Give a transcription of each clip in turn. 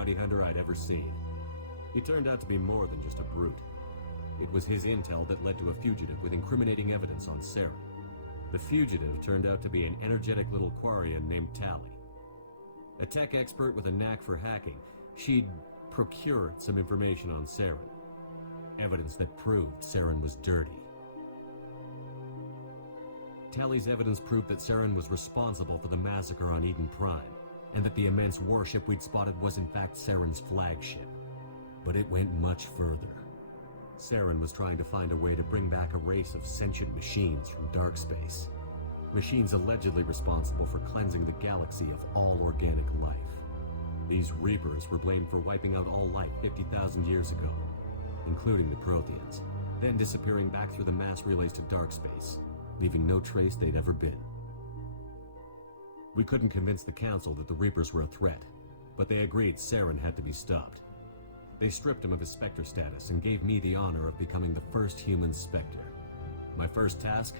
bounty hunter I'd ever seen. He turned out to be more than just a brute. It was his intel that led to a fugitive with incriminating evidence on Saren. The fugitive turned out to be an energetic little Quarian named Tally. A tech expert with a knack for hacking, she'd procured some information on Saren. Evidence that proved Saren was dirty. Tally's evidence proved that Saren was responsible for the massacre on Eden Prime, and that the immense warship we'd spotted was in fact Saren's flagship. But it went much further. Saren was trying to find a way to bring back a race of sentient machines from dark space. Machines allegedly responsible for cleansing the galaxy of all organic life. These Reapers were blamed for wiping out all life 50,000 years ago, including the Protheans, then disappearing back through the mass relays to dark space, leaving no trace they'd ever been. We couldn't convince the Council that the Reapers were a threat, but they agreed Saren had to be stopped. They stripped him of his Spectre status and gave me the honor of becoming the first human Spectre. My first task?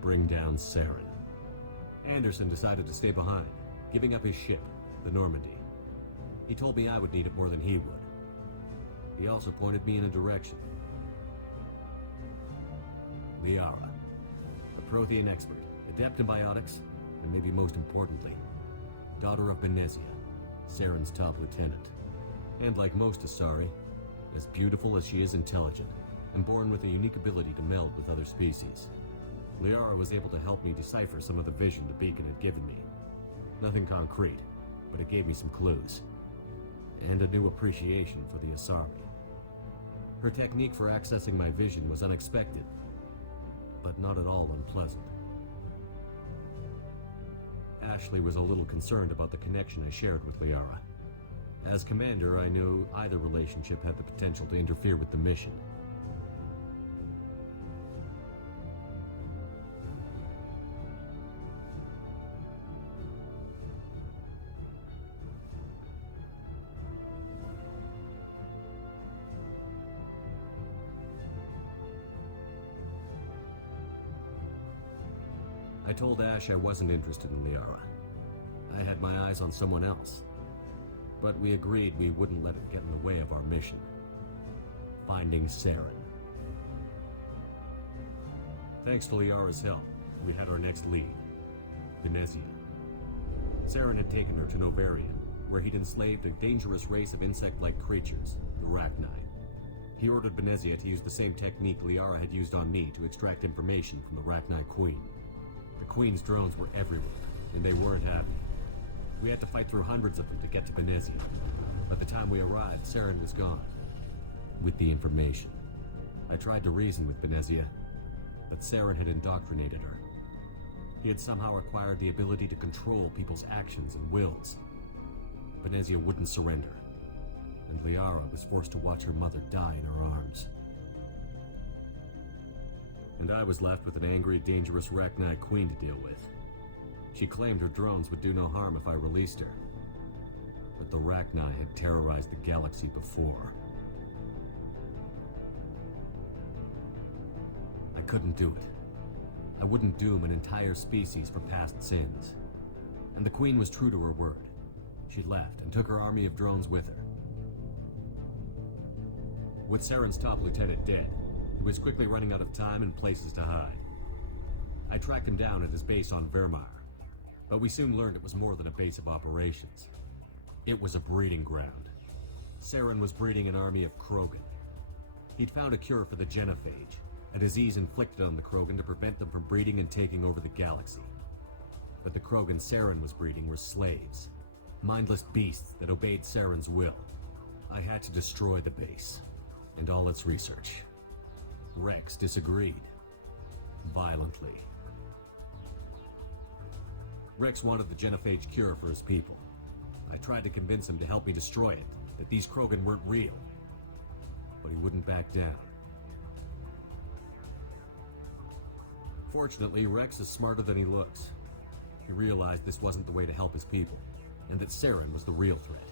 Bring down Saren. Anderson decided to stay behind, giving up his ship, the Normandy. He told me I would need it more than he would. He also pointed me in a direction. Liara, a Prothean expert, adept in biotics, and maybe most importantly, daughter of Benezia, Saren's top lieutenant. And like most Asari, as beautiful as she is intelligent, and born with a unique ability to meld with other species. Liara was able to help me decipher some of the vision the beacon had given me. Nothing concrete, but it gave me some clues. And a new appreciation for the Asari. Her technique for accessing my vision was unexpected, but not at all unpleasant. Ashley was a little concerned about the connection I shared with Liara. As commander, I knew either relationship had the potential to interfere with the mission. I told Ash I wasn't interested in Liara. I had my eyes on someone else. But we agreed we wouldn't let it get in the way of our mission. Finding Saren. Thanks to Liara's help, we had our next lead, Benezia. Saren had taken her to Novarian, where he'd enslaved a dangerous race of insect-like creatures, the Rachni. He ordered Benezia to use the same technique Liara had used on me to extract information from the Rachni Queen. The Queen's drones were everywhere, and they weren't happy. We had to fight through hundreds of them to get to Benezia. By the time we arrived, Saren was gone. With the information. I tried to reason with Benezia, but Saren had indoctrinated her. He had somehow acquired the ability to control people's actions and wills. Benezia wouldn't surrender, and Liara was forced to watch her mother die in her arms. And I was left with an angry, dangerous Rachni Queen to deal with. She claimed her drones would do no harm if I released her. But the Rachni had terrorized the galaxy before. I couldn't do it. I wouldn't doom an entire species for past sins. And the Queen was true to her word. She left and took her army of drones with her. With Saren's top lieutenant dead, he was quickly running out of time and places to hide. I tracked him down at his base on Vermeer. But we soon learned it was more than a base of operations. It was a breeding ground. Saren was breeding an army of Krogan. He'd found a cure for the genophage, a disease inflicted on the Krogan to prevent them from breeding and taking over the galaxy. But the Krogan Saren was breeding were slaves, mindless beasts that obeyed Saren's will. I had to destroy the base, and all its research. Rex disagreed. Violently. Rex wanted the genophage cure for his people. I tried to convince him to help me destroy it, that these Krogan weren't real. But he wouldn't back down. Fortunately, Rex is smarter than he looks. He realized this wasn't the way to help his people, and that Saren was the real threat.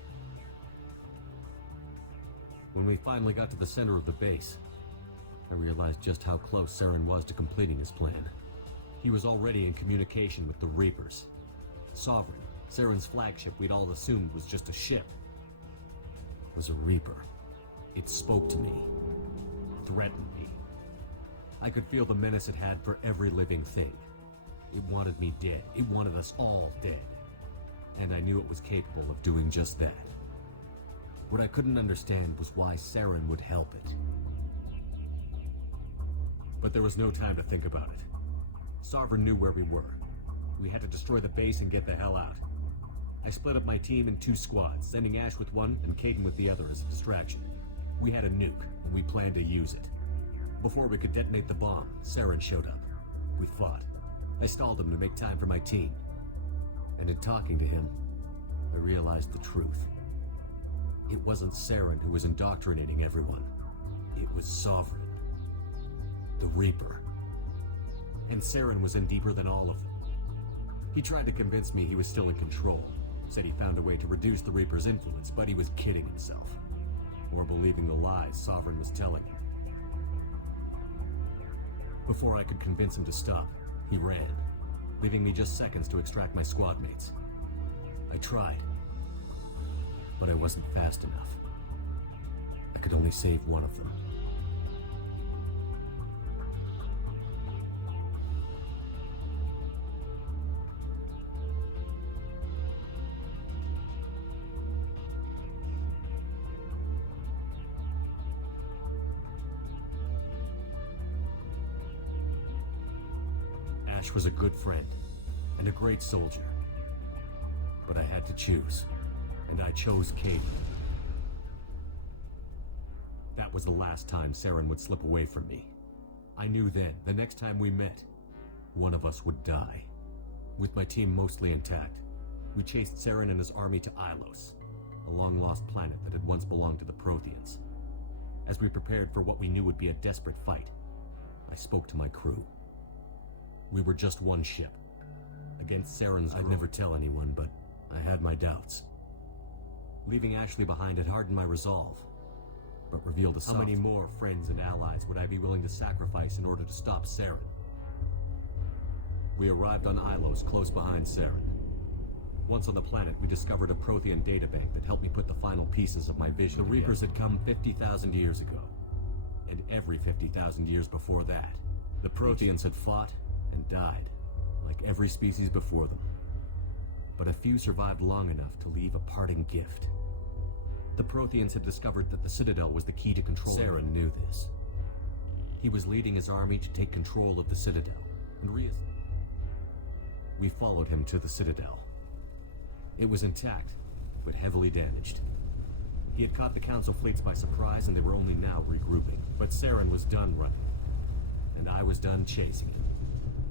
When we finally got to the center of the base, I realized just how close Saren was to completing his plan. He was already in communication with the Reapers. Sovereign, Saren's flagship we'd all assumed was just a ship. was a Reaper. It spoke to me, threatened me. I could feel the menace it had for every living thing. It wanted me dead. It wanted us all dead. And I knew it was capable of doing just that. What I couldn't understand was why Saren would help it. But there was no time to think about it. Sovereign knew where we were. We had to destroy the base and get the hell out. I split up my team in 2 squads, sending Ash with one and Kaidan with the other as a distraction. We had a nuke, and we planned to use it. Before we could detonate the bomb, Saren showed up. We fought. I stalled him to make time for my team. And in talking to him, I realized the truth. It wasn't Saren who was indoctrinating everyone. It was Sovereign. The Reaper. And Saren was in deeper than all of them. He tried to convince me he was still in control. Said he found a way to reduce the Reaper's influence, but he was kidding himself. Or believing the lies Sovereign was telling him. Before I could convince him to stop, he ran, leaving me just seconds to extract my squad mates. I tried, but I wasn't fast enough. I could only save one of them. Ash was a good friend and a great soldier. But I had to choose, and I chose Kaidan. That was the last time Saren would slip away from me. I knew then, the next time we met, one of us would die. With my team mostly intact, we chased Saren and his army to Ilos, a long-lost planet that had once belonged to the Protheans. As we prepared for what we knew would be a desperate fight, I spoke to my crew. We were just one ship. Against Saren's I'd never tell anyone, but I had my doubts. Leaving Ashley behind had hardened my resolve, but revealed how many more friends and allies would I be willing to sacrifice in order to stop Saren. We arrived on Ilos, close behind Saren. Once on the planet, we discovered a Prothean databank that helped me put the final pieces of my vision together. The Reapers had come 50,000 years ago, and every 50,000 years before that, the Protheans had fought and died, like every species before them. But a few survived long enough to leave a parting gift. The Protheans had discovered that the Citadel was the key to control. Saren knew this. He was leading his army to take control of the Citadel, and we followed him to the Citadel. It was intact, but heavily damaged. He had caught the Council fleets by surprise, and they were only now regrouping. But Saren was done running, and I was done chasing him.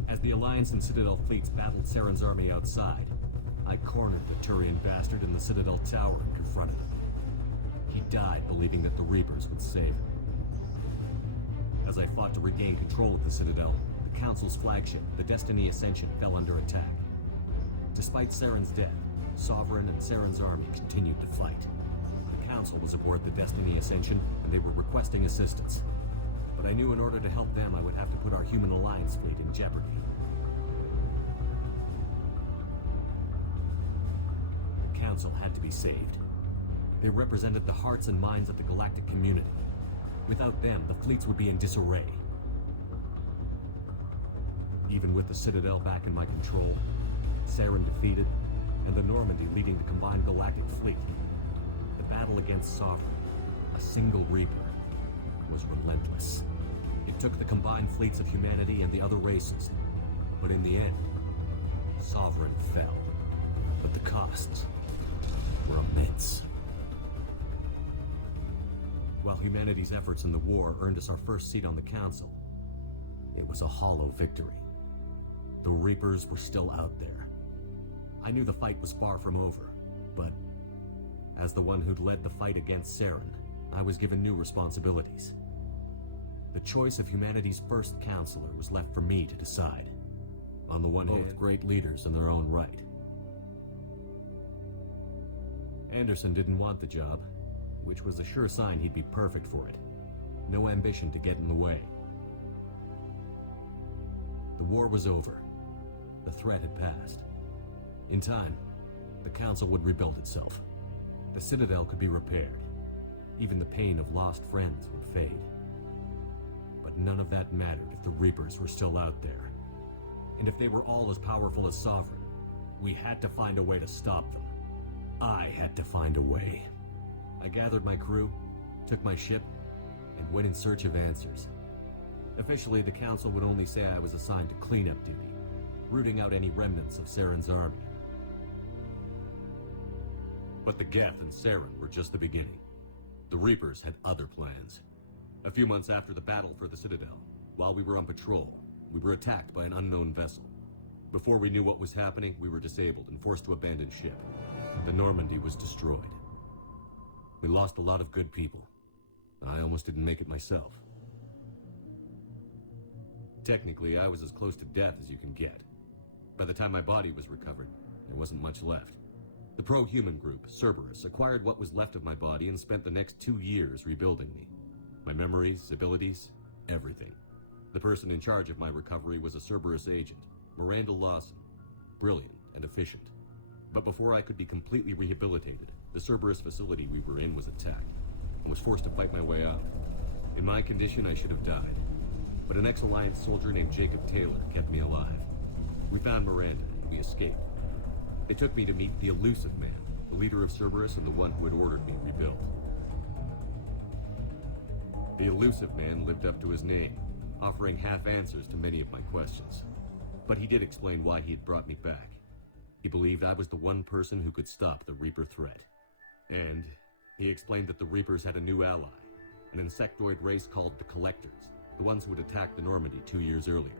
As the Alliance and Citadel fleets battled Saren's army outside, I cornered the Turian bastard in the Citadel tower and confronted him. He died believing that the Reapers would save him. As I fought to regain control of the Citadel, the Council's flagship, the Destiny Ascension, fell under attack. Despite Saren's death, Sovereign and Saren's army continued to fight. The Council was aboard the Destiny Ascension, and they were requesting assistance. But I knew in order to help them, I would have to put our human alliance fleet in jeopardy. The Council had to be saved. They represented the hearts and minds of the galactic community. Without them, the fleets would be in disarray. Even with the Citadel back in my control, Saren defeated, and the Normandy leading the combined galactic fleet, the battle against Sovereign, a single Reaper, was relentless. It took the combined fleets of humanity and the other races, but in the end, Sovereign fell. But the costs were immense. While humanity's efforts in the war earned us our first seat on the Council, it was a hollow victory. The Reapers were still out there. I knew the fight was far from over, but as the one who'd led the fight against Saren, I was given new responsibilities. The choice of humanity's first counselor was left for me to decide. On the one hand, both great leaders in their own right. Anderson didn't want the job, which was a sure sign he'd be perfect for it. No ambition to get in the way. The war was over. The threat had passed. In time, the Council would rebuild itself. The Citadel could be repaired, Even the pain of lost friends would fade. But none of that mattered if the Reapers were still out there. And if they were all as powerful as Sovereign, we had to find a way to stop them. I had to find a way. I gathered my crew, took my ship, and went in search of answers. Officially, the Council would only say I was assigned to cleanup duty, rooting out any remnants of Saren's army. But the Geth and Saren were just the beginning. The Reapers had other plans. A few months after the battle for the Citadel, while we were on patrol, we were attacked by an unknown vessel. Before we knew what was happening, we were disabled and forced to abandon ship. The Normandy was destroyed. We lost a lot of good people. I almost didn't make it myself. Technically, I was as close to death as you can get. By the time my body was recovered, there wasn't much left. The pro-human group, Cerberus, acquired what was left of my body and spent the next 2 years rebuilding me. My memories, abilities, everything. The person in charge of my recovery was a Cerberus agent, Miranda Lawson. Brilliant and efficient. But before I could be completely rehabilitated, the Cerberus facility we were in was attacked, and was forced to fight my way out. In my condition, I should have died. But an ex-Alliance soldier named Jacob Taylor kept me alive. We found Miranda, and we escaped. They took me to meet the Elusive Man, the leader of Cerberus and the one who had ordered me rebuilt. The Elusive Man lived up to his name, offering half answers to many of my questions. But he did explain why he had brought me back. He believed I was the one person who could stop the Reaper threat. And he explained that the Reapers had a new ally, an insectoid race called the Collectors, the ones who had attacked the Normandy 2 years earlier.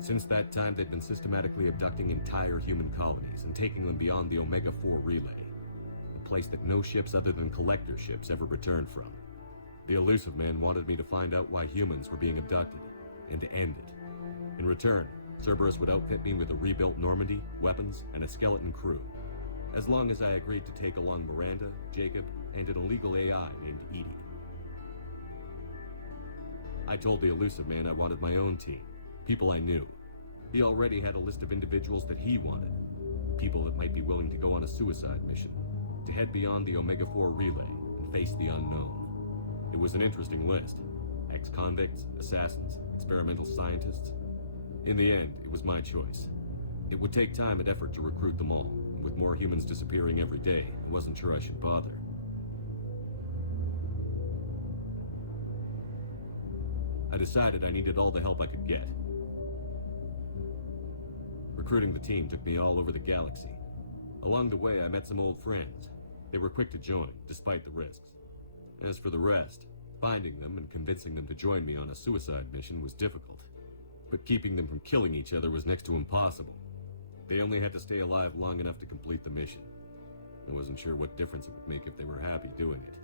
Since that time, they'd been systematically abducting entire human colonies and taking them beyond the Omega-4 relay, a place that no ships other than Collector ships ever returned from. The Elusive Man wanted me to find out why humans were being abducted, and to end it. In return, Cerberus would outfit me with a rebuilt Normandy, weapons, and a skeleton crew, as long as I agreed to take along Miranda, Jacob, and an illegal AI named Edie. I told the Elusive Man I wanted my own team, people I knew. He already had a list of individuals that he wanted, people that might be willing to go on a suicide mission, to head beyond the Omega-4 relay and face the unknown. It was an interesting list. Ex-convicts, assassins, experimental scientists. In the end, it was my choice. It would take time and effort to recruit them all, and with more humans disappearing every day, I wasn't sure I should bother. I decided I needed all the help I could get. Recruiting the team took me all over the galaxy. Along the way, I met some old friends. They were quick to join, despite the risks. As for the rest, finding them and convincing them to join me on a suicide mission was difficult. But keeping them from killing each other was next to impossible. They only had to stay alive long enough to complete the mission. I wasn't sure what difference it would make if they were happy doing it.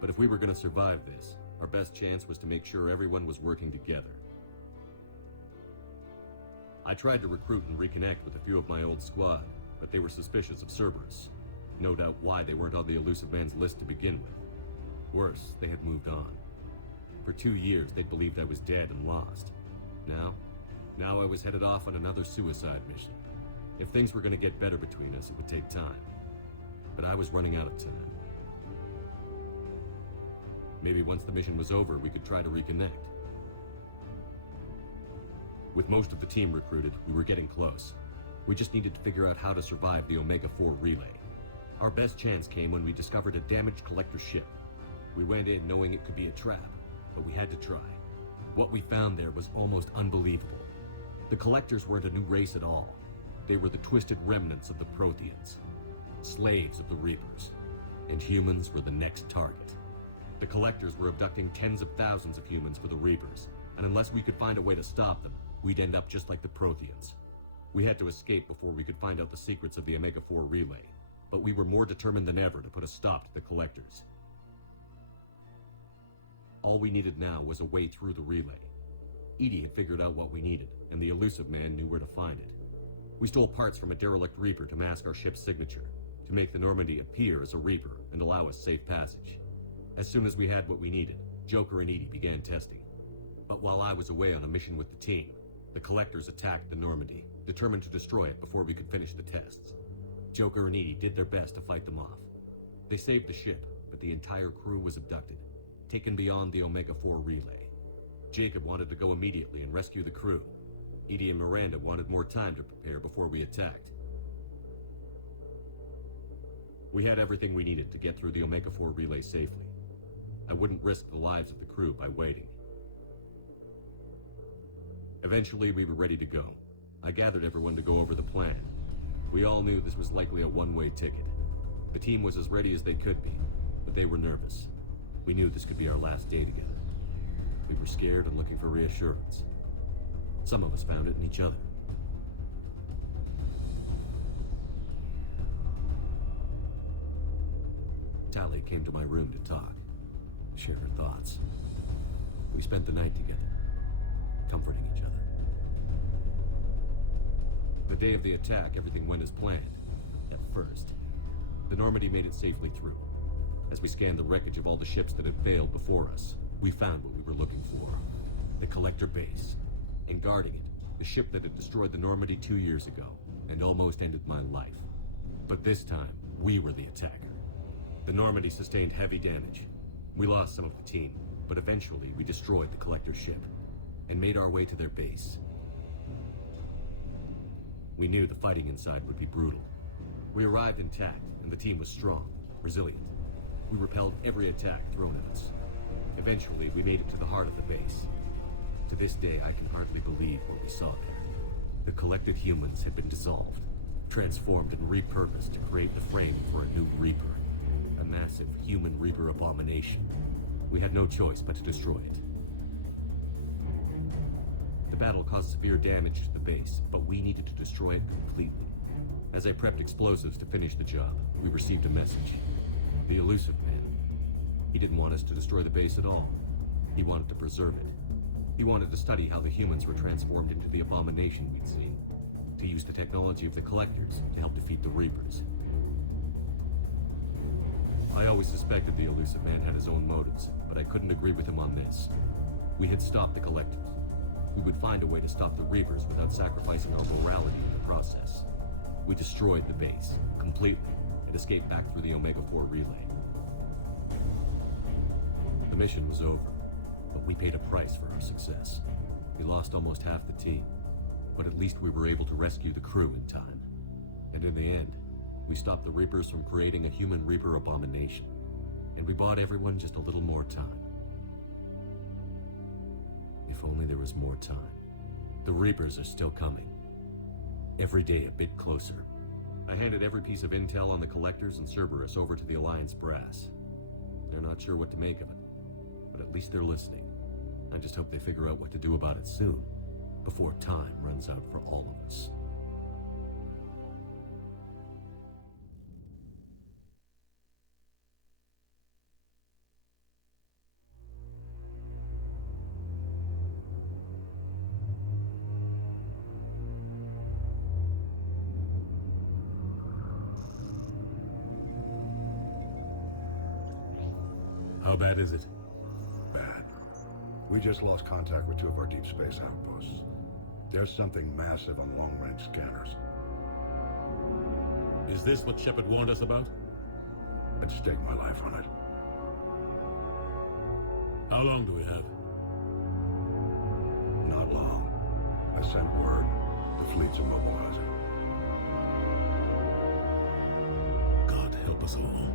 But if we were going to survive this, our best chance was to make sure everyone was working together. I tried to recruit and reconnect with a few of my old squad, but they were suspicious of Cerberus. No doubt why they weren't on the Elusive Man's list to begin with. Worse, they had moved on. For 2 years, they'd believed I was dead and lost. Now I was headed off on another suicide mission. If things were going to get better between us, it would take time. But I was running out of time. Maybe once the mission was over, we could try to reconnect. With most of the team recruited, we were getting close. We just needed to figure out how to survive the Omega-4 relay. Our best chance came when we discovered a damaged collector ship. We went in knowing it could be a trap, but we had to try. What we found there was almost unbelievable. The Collectors weren't a new race at all. They were the twisted remnants of the Protheans, slaves of the Reapers, and humans were the next target. The Collectors were abducting tens of thousands of humans for the Reapers, and unless we could find a way to stop them, we'd end up just like the Protheans. We had to escape before we could find out the secrets of the Omega-4 relay, but we were more determined than ever to put a stop to the Collectors. All we needed now was a way through the relay. Edie had figured out what we needed, and the Elusive Man knew where to find it. We stole parts from a derelict Reaper to mask our ship's signature, to make the Normandy appear as a Reaper and allow us safe passage. As soon as we had what we needed, Joker and Edie began testing. But while I was away on a mission with the team, the Collectors attacked the Normandy, determined to destroy it before we could finish the tests. Joker and Edie did their best to fight them off. They saved the ship, but the entire crew was abducted, taken beyond the Omega-4 relay. Jacob wanted to go immediately and rescue the crew. Edie and Miranda wanted more time to prepare before we attacked. We had everything we needed to get through the Omega-4 relay safely. I wouldn't risk the lives of the crew by waiting. Eventually, we were ready to go. I gathered everyone to go over the plan. We all knew this was likely a one-way ticket. The team was as ready as they could be, but they were nervous. We knew this could be our last day together. We were scared and looking for reassurance. Some of us found it in each other. Tally came to my room to talk, shared her thoughts. We spent the night together, comforting each other. The day of the attack, everything went as planned, at first. The Normandy made it safely through. As we scanned the wreckage of all the ships that had failed before us, we found what we were looking for. The Collector base. And guarding it, the ship that had destroyed the Normandy 2 years ago, and almost ended my life. But this time, we were the attacker. The Normandy sustained heavy damage. We lost some of the team, but eventually we destroyed the Collector ship, and made our way to their base. We knew the fighting inside would be brutal. We arrived intact, and the team was strong, resilient. We repelled every attack thrown at us. Eventually, we made it to the heart of the base. To this day, I can hardly believe what we saw there. The collected humans had been dissolved, transformed and repurposed to create the frame for a new Reaper. A massive human Reaper abomination. We had no choice but to destroy it. The battle caused severe damage to the base, but we needed to destroy it completely. As I prepped explosives to finish the job, we received a message. The elusive man. He didn't want us to destroy the base at all. He wanted to preserve it. He wanted to study how the humans were transformed into the abomination we'd seen. To use the technology of the Collectors to help defeat the Reapers. I always suspected the elusive man had his own motives, but I couldn't agree with him on this. We had stopped the Collectors. We would find a way to stop the Reapers without sacrificing our morality in the process. We destroyed the base, completely, and escaped back through the Omega-4 relay. The mission was over, but we paid a price for our success. We lost almost half the team, but at least we were able to rescue the crew in time. And in the end, we stopped the Reapers from creating a human Reaper abomination, and we bought everyone just a little more time. If only there was more time. The Reapers are still coming. Every day a bit closer. I handed every piece of intel on the Collectors and Cerberus over to the Alliance brass. They're not sure what to make of it, but at least they're listening. I just hope they figure out what to do about it soon, before time runs out for all of us. How bad is it? Bad. We just lost contact with 2 of our deep space outposts. There's something massive on long-range scanners. Is this what Shepard warned us about? I'd stake my life on it. How long do we have? Not long. I sent word. The fleet's immobilizing. God help us all.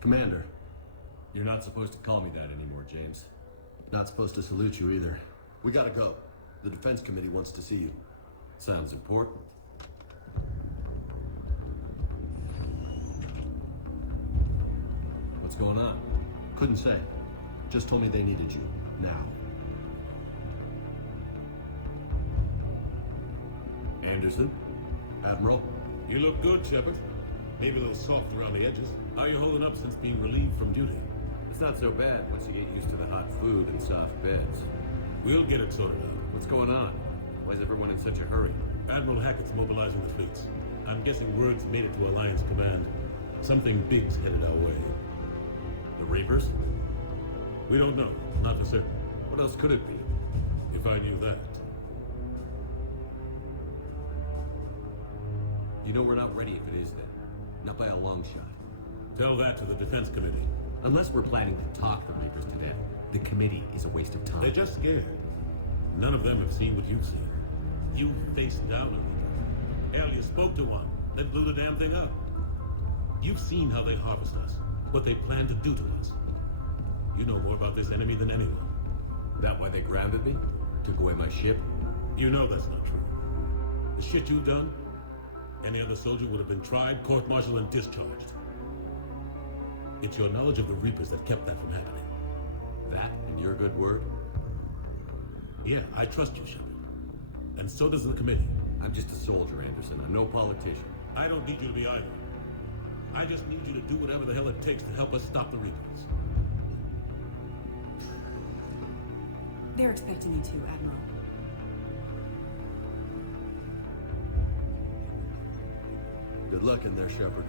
Commander, you're not supposed to call me that anymore, James. Not supposed to salute you either. We gotta go. The Defense Committee wants to see you. Sounds important. What's going on? Couldn't say. Just told me they needed you. Now. Anderson? Admiral? You look good, Shepard. Maybe a little soft around the edges. How are you holding up since being relieved from duty? It's not so bad once you get used to the hot food and soft beds. We'll get it sorted out. What's going on? Why is everyone in such a hurry? Admiral Hackett's mobilizing the fleets. I'm guessing word's made it to Alliance Command. Something big's headed our way. The Reapers? We don't know. Not for certain. What else could it be? If I knew that. You know we're not ready if it is then. Not by a long shot. Tell that to the Defense Committee. Unless we're planning to talk the Reapers to death, the committee is a waste of time. They're just scared. None of them have seen what you've seen. You faced down a Reaper. Hell, you spoke to one, then blew the damn thing up. You've seen how they harvest us, what they plan to do to us. You know more about this enemy than anyone. That why they grounded me? Took away my ship? You know that's not true. The shit you've done, any other soldier would have been tried, court-martialed, and discharged. It's your knowledge of the Reapers that kept that from happening. That and your good word? Yeah, I trust you, Shepard. And so does the committee. I'm just a soldier, Anderson. I'm no politician. I don't need you to be either. I just need you to do whatever the hell it takes to help us stop the Reapers. They're expecting you to, Admiral. Good luck in there, Shepard.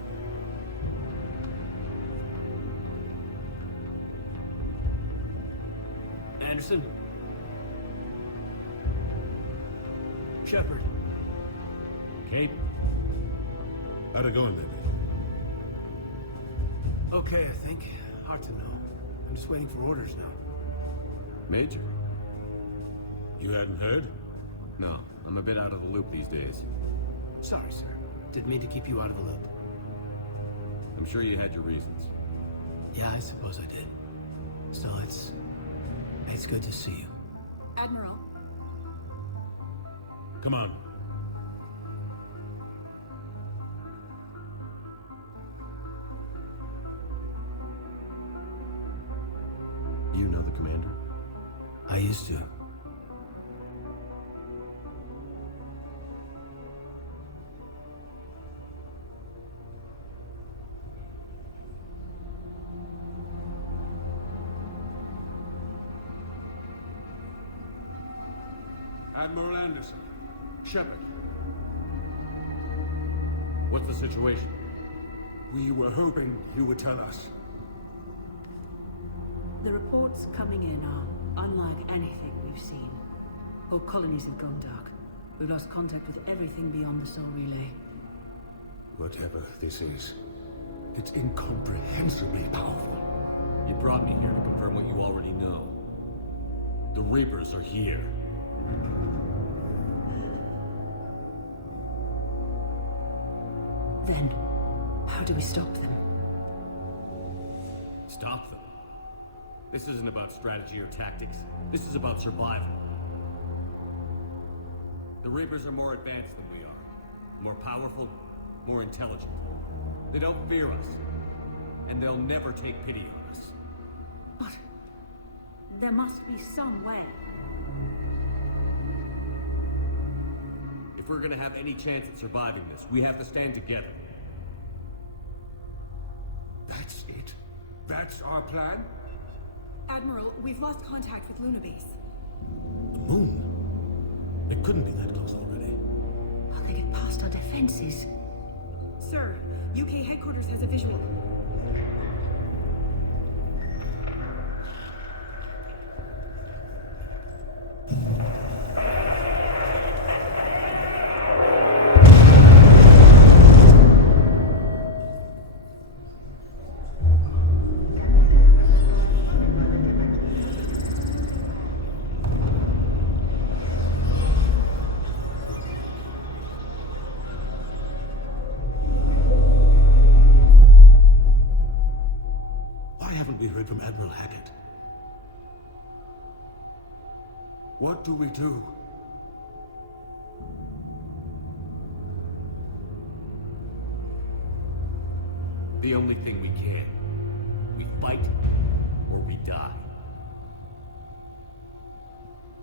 Anderson? Shepard? Kate? How'd it go in there? Okay, I think. Hard to know. I'm just waiting for orders now. Major? You hadn't heard? No, I'm a bit out of the loop these days. Sorry, sir. Didn't mean to keep you out of the loop. I'm sure you had your reasons. Yeah, I suppose I did. Still, it's good to see you. Admiral, Come on. You know the commander? I used to. Admiral Anderson. Shepard. What's the situation? We were hoping you would tell us. the reports coming in are unlike anything we've seen. Whole colonies have gone dark. We've lost contact with everything beyond the Soul Relay. Whatever this is, it's incomprehensibly powerful. You brought me here to confirm what you already know. The Reapers are here. Then, how do we stop them? Stop them. This isn't about strategy or tactics. This is about survival. The Reapers are more advanced than we are. More powerful, more intelligent. They don't fear us. And they'll never take pity on us. But there must be some way. If we're gonna have any chance at surviving this, we have to stand together. That's it? That's our plan? Admiral, we've lost contact with Luna Base. The moon? It couldn't be that close already. How they get past our defenses? Sir, UK headquarters has a visual. heard from Admiral Hackett. What do we do? The only thing we can. We fight, or we die.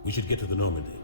We should get to the Normandy.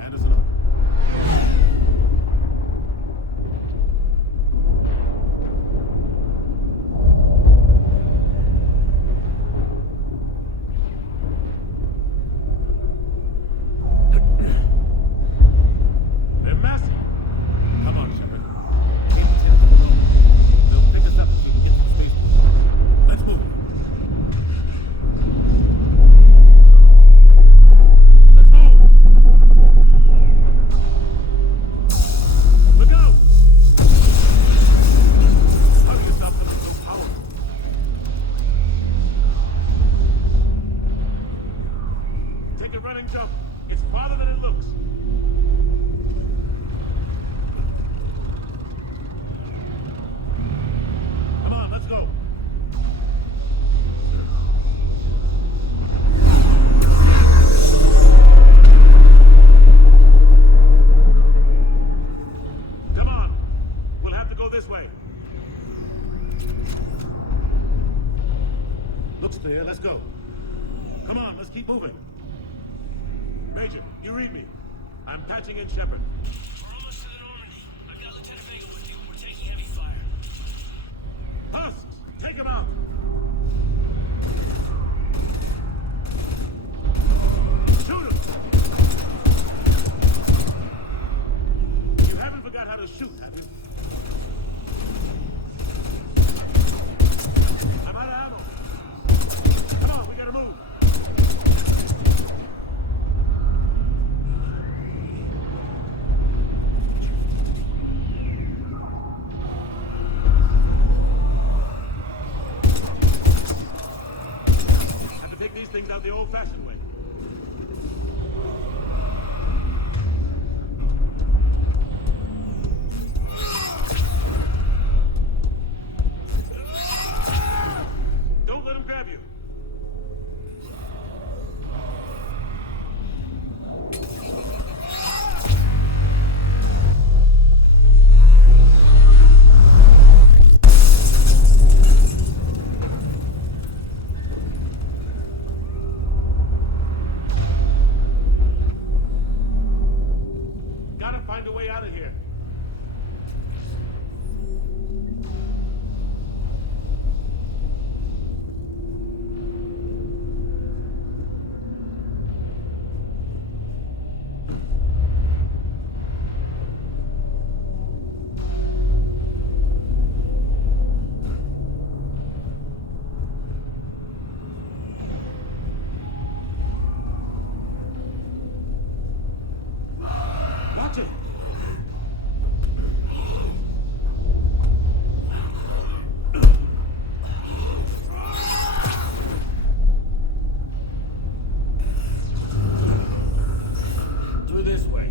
Андерсон. They're massive. Come on, Shepard. Keep the tip of the rope. They'll pick us up if we can get to the station. Let's move. Let's move. Look out! How do you stop them so powerful? Take a running jump. It's farther than it looks. Come on, let's go. Come on. We'll have to go this way. Looks clear. Let's go. Come on, let's keep moving. Major, you read me. I'm patching in Shepard. We're almost to the Normandy. I've got Lieutenant Vega with you. We're taking heavy fire. Husks, take him out. Shoot him. You haven't forgot how to shoot, have you? I'm out of ammo. Come on, we gotta move. Have to take these things out the old-fashioned way. Don't let him grab you. Gotta find a way out of here. Watch it. Through this way.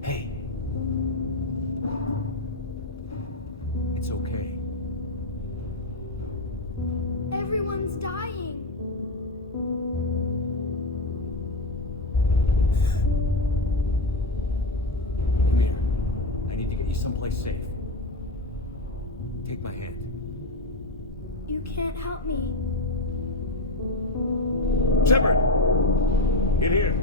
Hey. It's okay. someplace safe. Take my hand. You can't help me. Shepard! In here.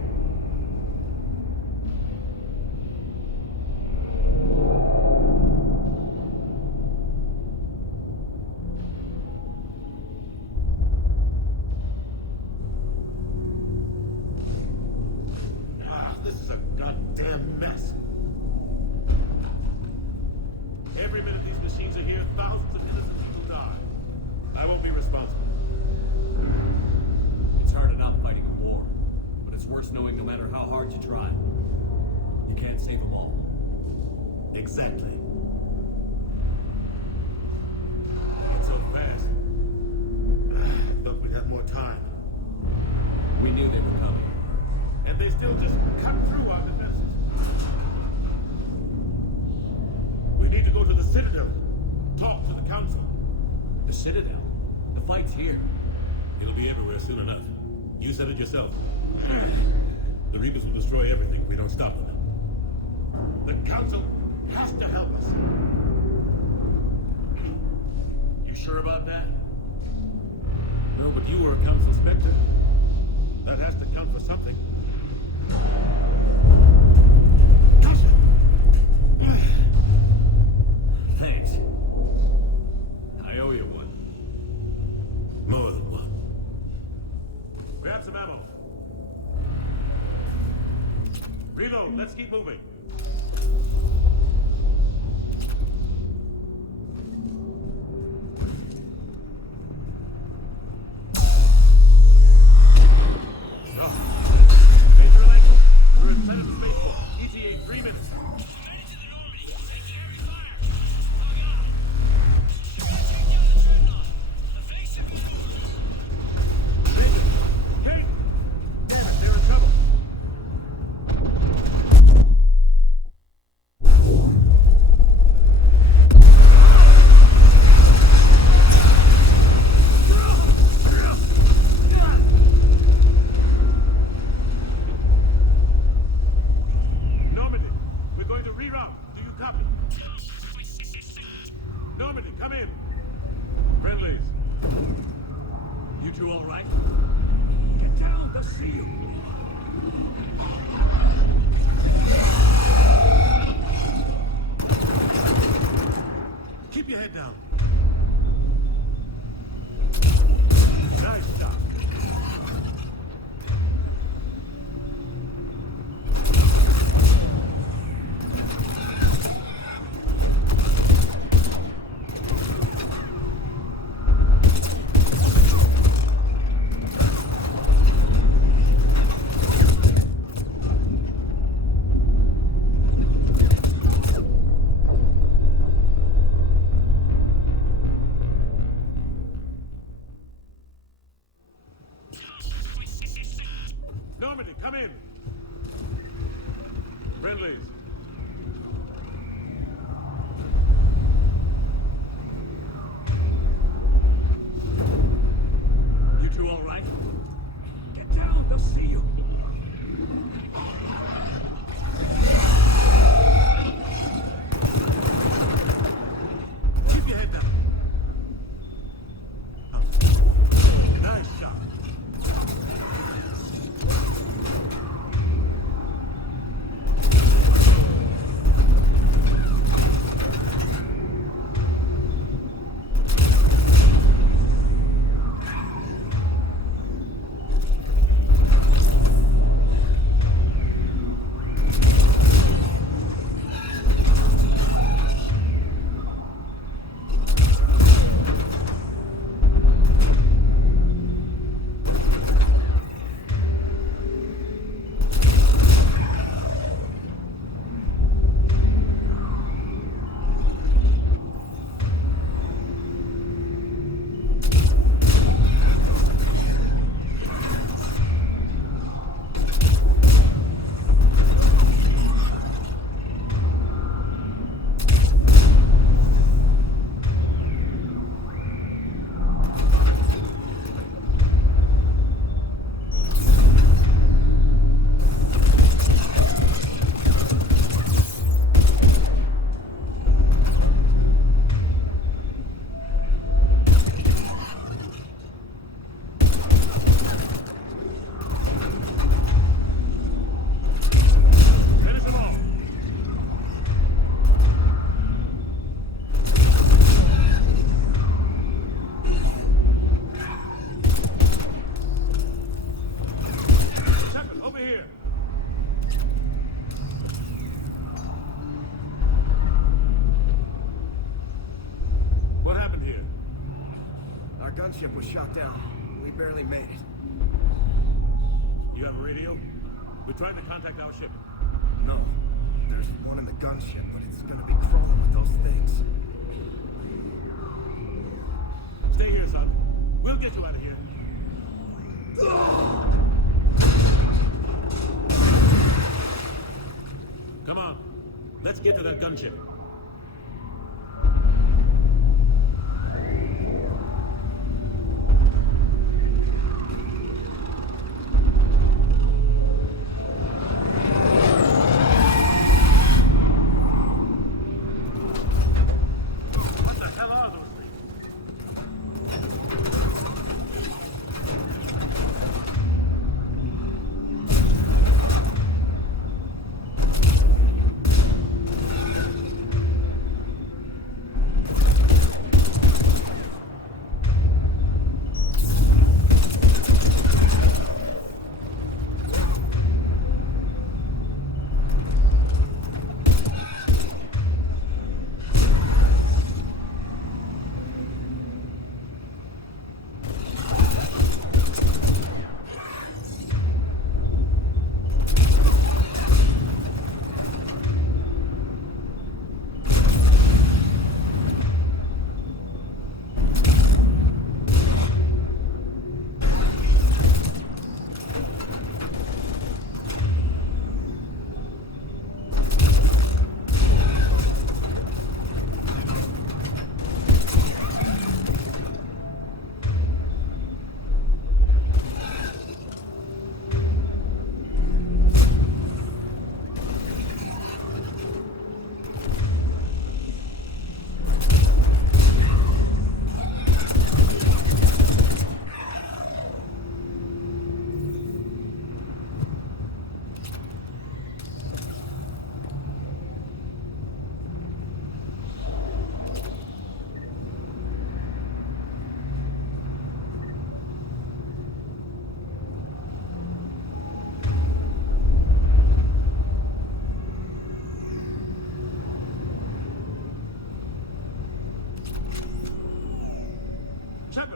This is a goddamn mess. Every minute these machines are here, thousands of innocent people die. I won't be responsible. It's hard enough fighting a war, but it's worse knowing no matter how hard you try, you can't save them all. Exactly. Not so fast. Thought we'd have more time. We knew they were coming. And they still just cut through our defenses. We need to go to the Citadel. Talk to the Council. The Citadel? The fight's here. It'll be everywhere soon enough. You said it yourself. The Reapers will destroy everything if we don't stop them. The Council has to help us. You sure about that? No, but you were a Council Spectre. That has to count for something. Thanks. I owe you one. More than one. Grab some ammo. Reload, let's keep moving. Keep your head down. Nice job. Normandy, come in. Friendlies. You two all right? Get down, they'll see you. Keep your head down. Oh. Nice job. gunship was shot down. We barely made it. You have a radio? We tried to contact our ship. No. There's one in the gunship, but it's gonna be crawling with those things. Stay here, son. We'll get you out of here. Come on. Let's get to that gunship.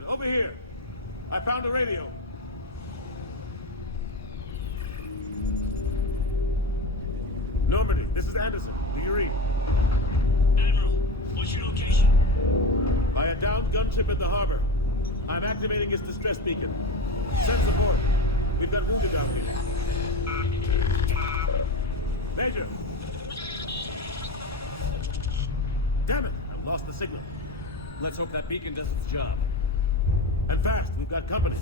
Over here. I found a radio. Normandy, this is Anderson. Do you read? Admiral, what's your location? By a downed gunship in the harbor. I'm activating its distress beacon. Send support. We've got wounded down here. Major! Damn it! I've lost the signal. Let's hope that beacon does its job. And fast, we've got company.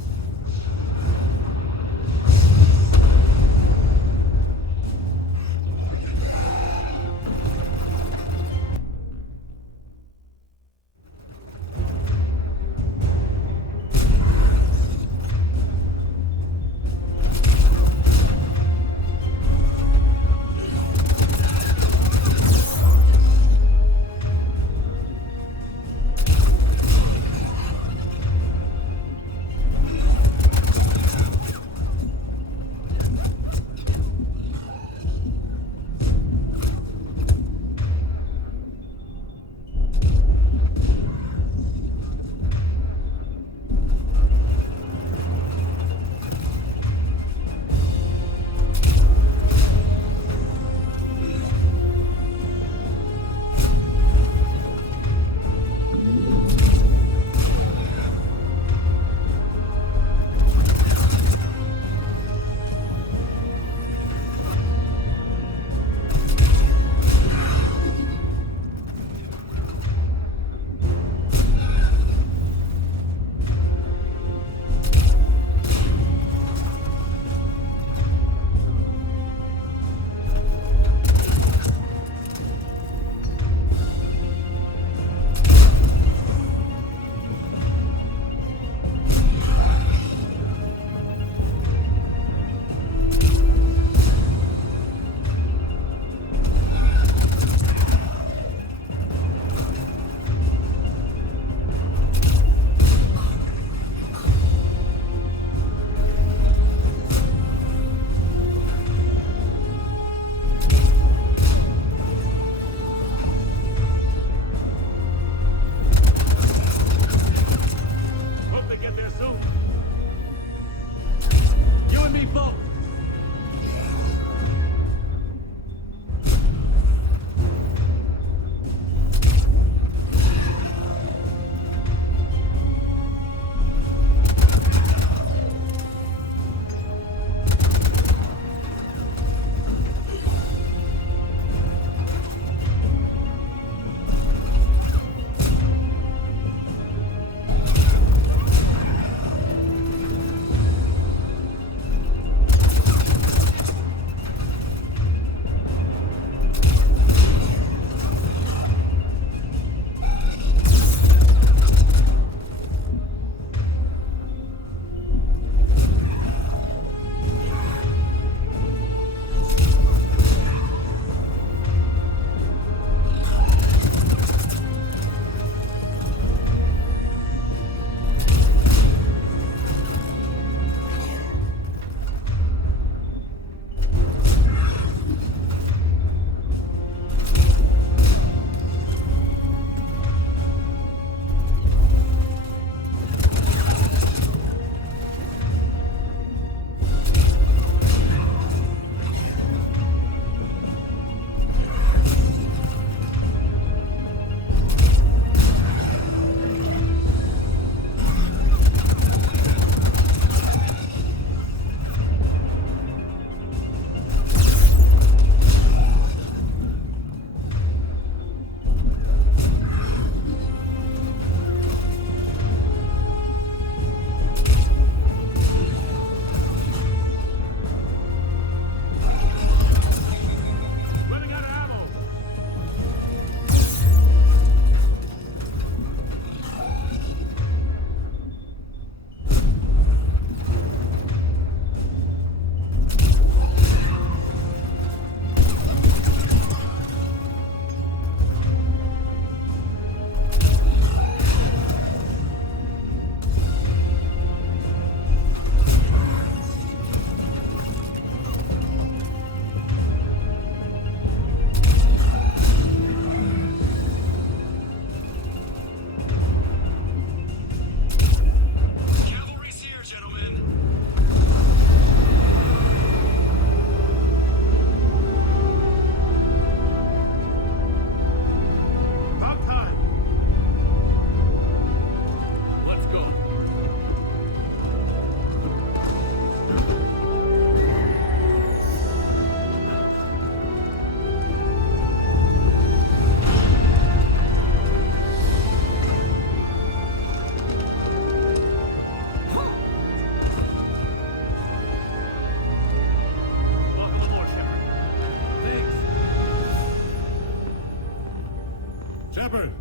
Shepard!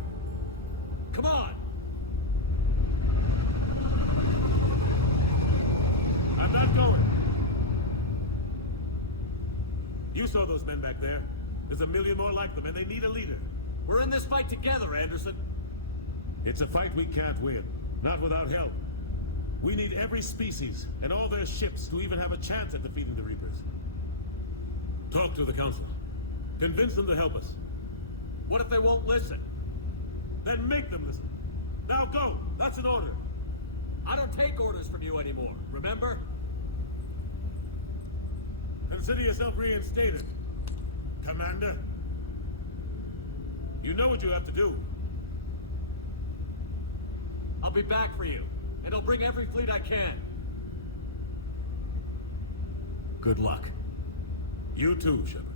Come on! I'm not going. You saw those men back there. There's a million more like them, and they need a leader. We're in this fight together, Anderson. It's a fight we can't win. Not without help. We need every species and all their ships to even have a chance at defeating the Reapers. Talk to the Council. Convince them to help us. What if they won't listen? Then make them listen. Now go! That's an order. I don't take orders from you anymore, remember? Consider yourself reinstated, Commander. You know what you have to do. I'll be back for you, and I'll bring every fleet I can. Good luck. You too, Shepard.